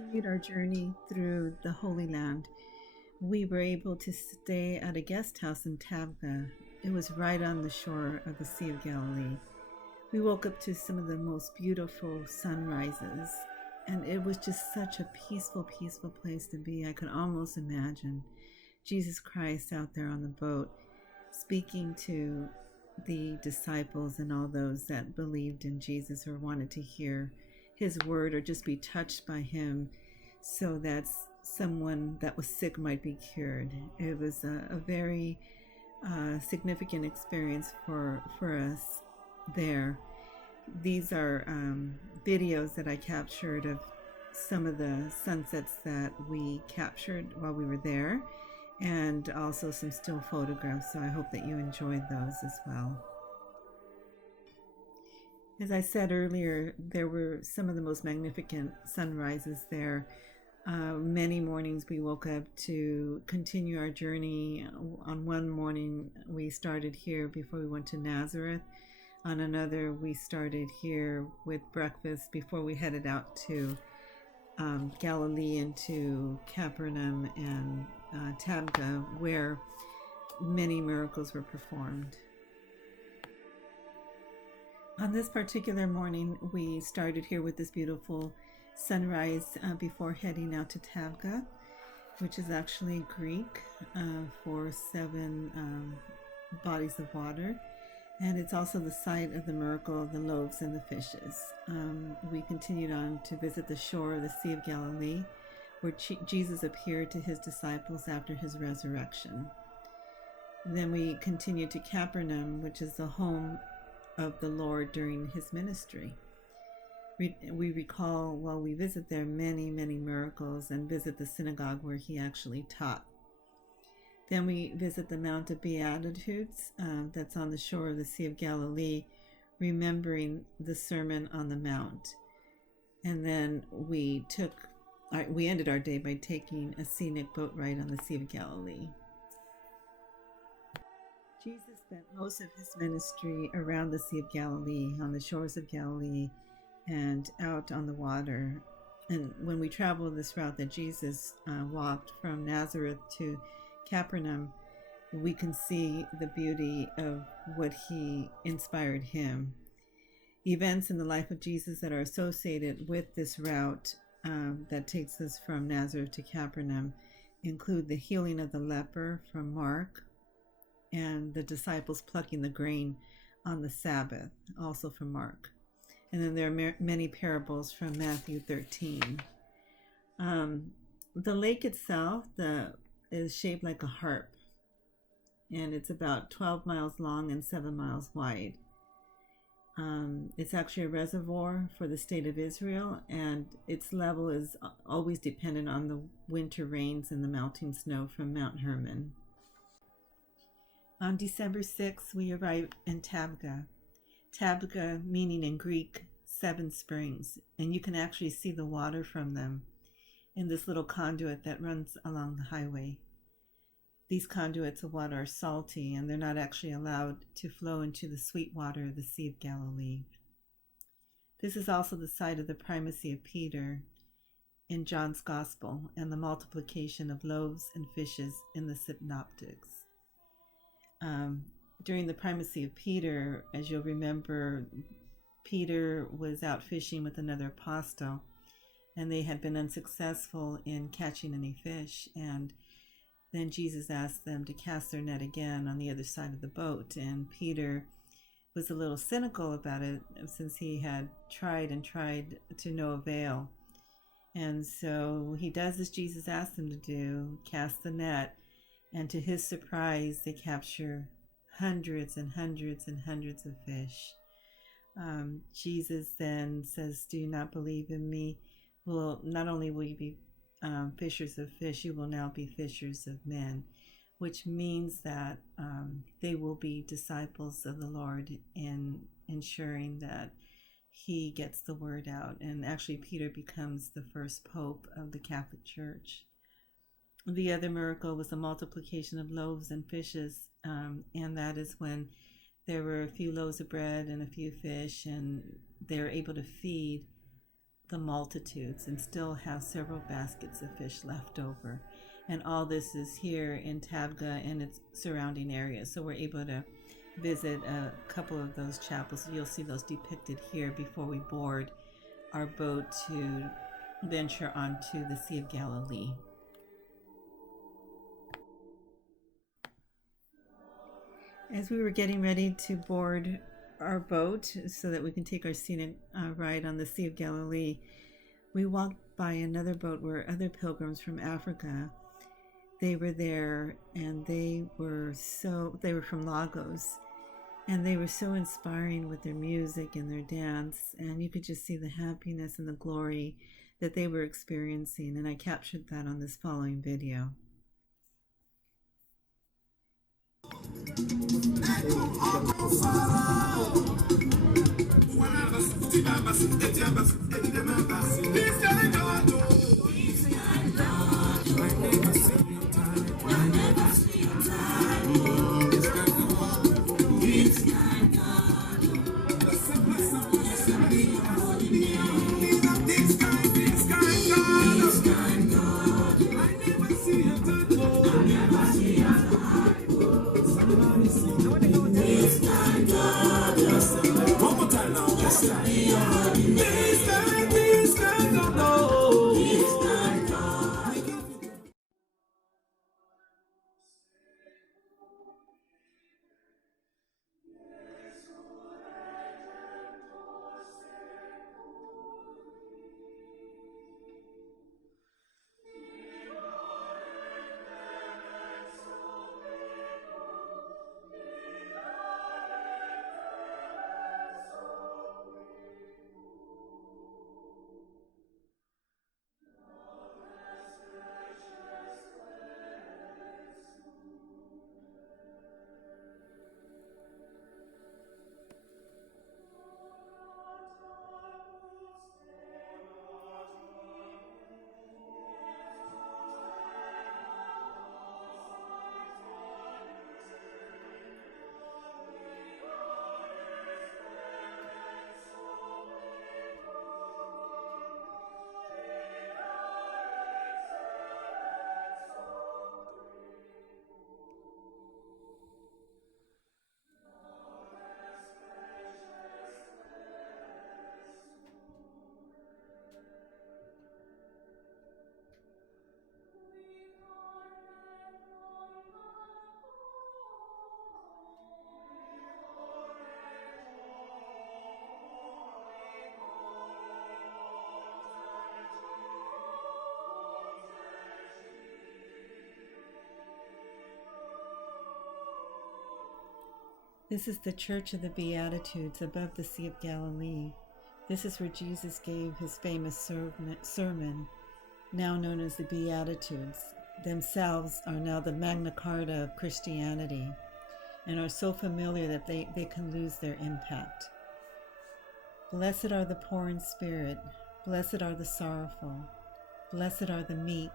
continued our journey through the Holy Land. We were able to stay at a guest house in Tabgha. It was right on the shore of the Sea of Galilee. We woke up to some of the most beautiful sunrises, and it was just such a peaceful, peaceful place to be. I could almost imagine Jesus Christ out there on the boat speaking to the disciples and all those that believed in Jesus or wanted to hear his word or just be touched by him so that someone that was sick might be cured. It was a very significant experience for us there. These are videos that I captured of some of the sunsets that we captured while we were there, and also some still photographs, so I hope that you enjoyed those as well. As I said earlier, there were some of the most magnificent sunrises there. Many mornings we woke up to continue our journey. On one morning we started here before we went to Nazareth. On another we started here with breakfast before we headed out to Galilee and to Capernaum and Tabgha, where many miracles were performed. On this particular morning, we started here with this beautiful sunrise before heading out to Tabgha, which is actually Greek for 7 bodies of water. And it's also the site of the miracle of the loaves and the fishes. We continued on to visit the shore of the Sea of Galilee, where Jesus appeared to his disciples after his resurrection. Then we continued to Capernaum, which is the home of the Lord during his ministry. We recall while we visit there many, many miracles and visit the synagogue where he actually taught. Then we visit the Mount of Beatitudes that's on the shore of the Sea of Galilee, remembering the Sermon on the Mount. And then we ended our day by taking a scenic boat ride on the Sea of Galilee. Jesus spent most of his ministry around the Sea of Galilee, on the shores of Galilee, and out on the water. And when we travel this route that Jesus walked from Nazareth to Capernaum, we can see the beauty of what he inspired him. Events in the life of Jesus that are associated with this route that takes us from Nazareth to Capernaum include the healing of the leper from Mark, and the disciples plucking the grain on the Sabbath, also from Mark. And then there are many parables from Matthew 13. The lake itself is shaped like a harp, and it's about 12 miles long and 7 miles wide. It's actually a reservoir for the state of Israel, and its level is always dependent on the winter rains and the melting snow from Mount Hermon. On December 6th, we arrived in Tabgha. Tabgha meaning in Greek 7 springs, and you can actually see the water from them in this little conduit that runs along the highway. These conduits of water are salty, and they're not actually allowed to flow into the sweet water of the Sea of Galilee. This is also the site of the primacy of Peter in John's Gospel and the multiplication of loaves and fishes in the synoptics. During the primacy of Peter, as you'll remember, Peter was out fishing with another apostle, and they had been unsuccessful in catching any fish. And then Jesus asked them to cast their net again on the other side of the boat. And Peter was a little cynical about it, since he had tried and tried to no avail. And so he does as Jesus asked him to do, cast the net. And to his surprise, they capture hundreds and hundreds and hundreds of fish. Jesus then says, "Do you not believe in me? Well, not only will you be fishers of fish, you will now be fishers of men," which means that they will be disciples of the Lord in ensuring that he gets the word out. And actually, Peter becomes the first pope of the Catholic Church. The other miracle was the multiplication of loaves and fishes, and that is when there were a few loaves of bread and a few fish, and they were able to feed the multitudes and still have several baskets of fish left over. And all this is here in Tabgha and its surrounding areas. So we're able to visit a couple of those chapels. You'll see those depicted here before we board our boat to venture onto the Sea of Galilee. As we were getting ready to board our boat so that we can take our scenic ride on the Sea of Galilee, we walked by another boat where other pilgrims from Africa, they were there, and they were from Lagos, and they were so inspiring with their music and their dance, and you could just see the happiness and the glory that they were experiencing, and I captured that on this following video. This is the Church of the Beatitudes above the Sea of Galilee. This is where Jesus gave his famous sermon, now known as the Beatitudes. Themselves are now the Magna Carta of Christianity and are so familiar that they can lose their impact. Blessed are the poor in spirit. Blessed are the sorrowful. Blessed are the meek.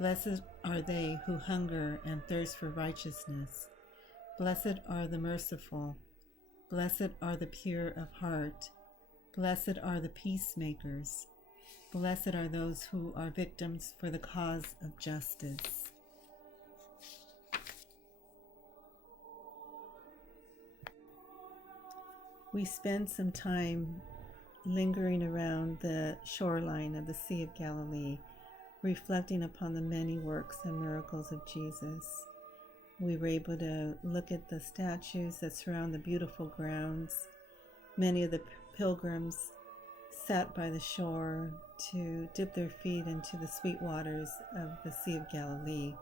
Blessed are they who hunger and thirst for righteousness. Blessed are the merciful. Blessed are the pure of heart. Blessed are the peacemakers. Blessed are those who are victims for the cause of justice. We spent some time lingering around the shoreline of the Sea of Galilee, reflecting upon the many works and miracles of Jesus. We were able to look at the statues that surround the beautiful grounds. Many of the pilgrims sat by the shore to dip their feet into the sweet waters of the Sea of Galilee.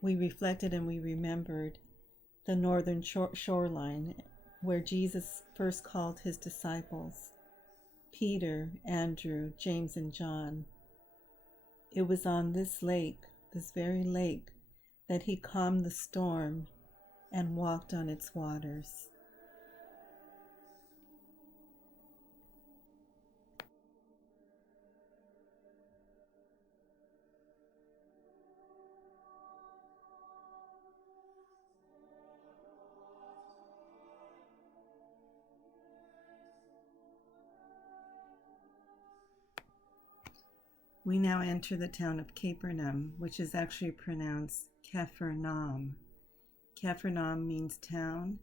We reflected and we remembered the northern shoreline where Jesus first called his disciples, Peter, Andrew, James, and John. It was on this lake, this very lake, that he calmed the storm and walked on its waters. We now enter the town of Capernaum, which is actually pronounced Capernaum. Capernaum means town,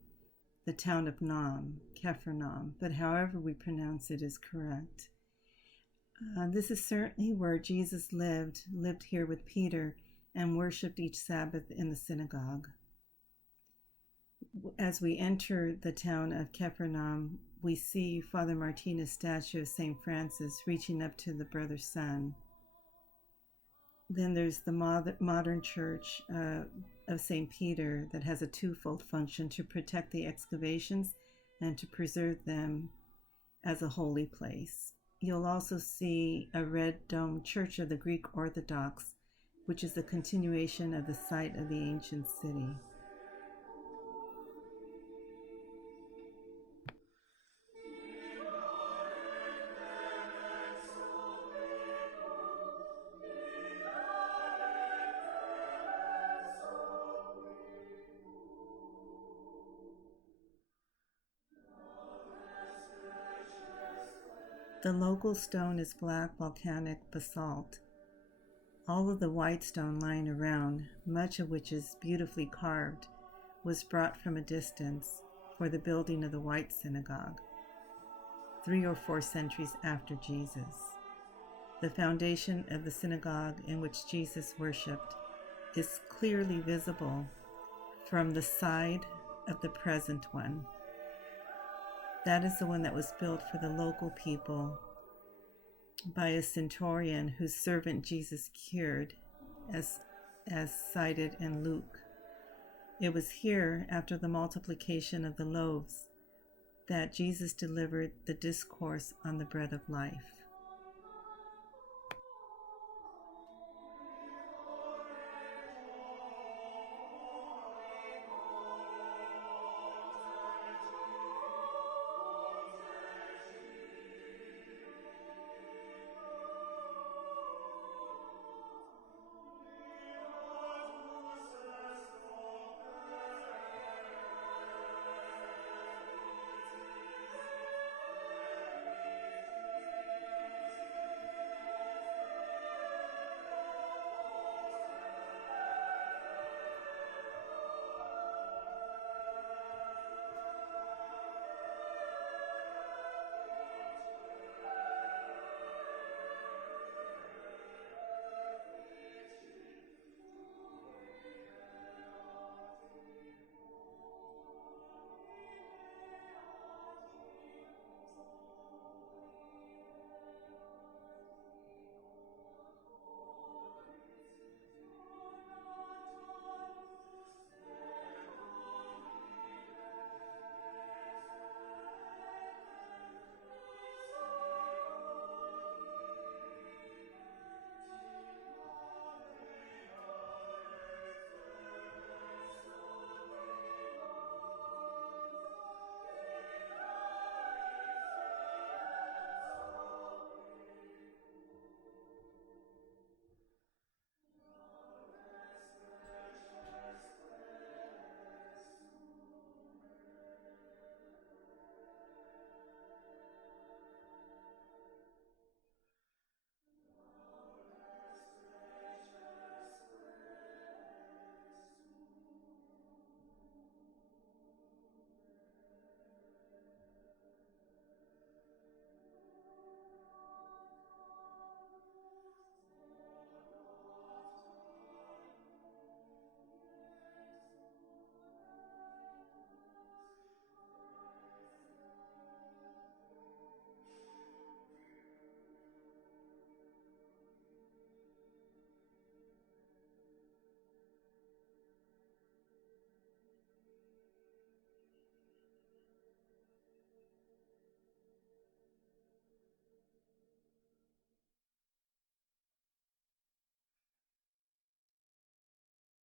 the town of Nam, Capernaum, but however we pronounce it is correct. This is certainly where Jesus lived here with Peter, and worshipped each Sabbath in the synagogue. As we enter the town of Capernaum, we see Father Martinez's statue of St. Francis reaching up to the brother's son. Then there's the modern church of St. Peter that has a twofold function: to protect the excavations and to preserve them as a holy place. You'll also see a red domed church of the Greek Orthodox, which is a continuation of the site of the ancient city. The local stone is black volcanic basalt. All of the white stone lying around, much of which is beautifully carved, was brought from a distance for the building of the White Synagogue, 3 or 4 centuries after Jesus. The foundation of the synagogue in which Jesus worshipped is clearly visible from the side of the present one. That is the one that was built for the local people by a centurion whose servant Jesus cured, as cited in Luke. It was here, after the multiplication of the loaves, that Jesus delivered the discourse on the bread of life.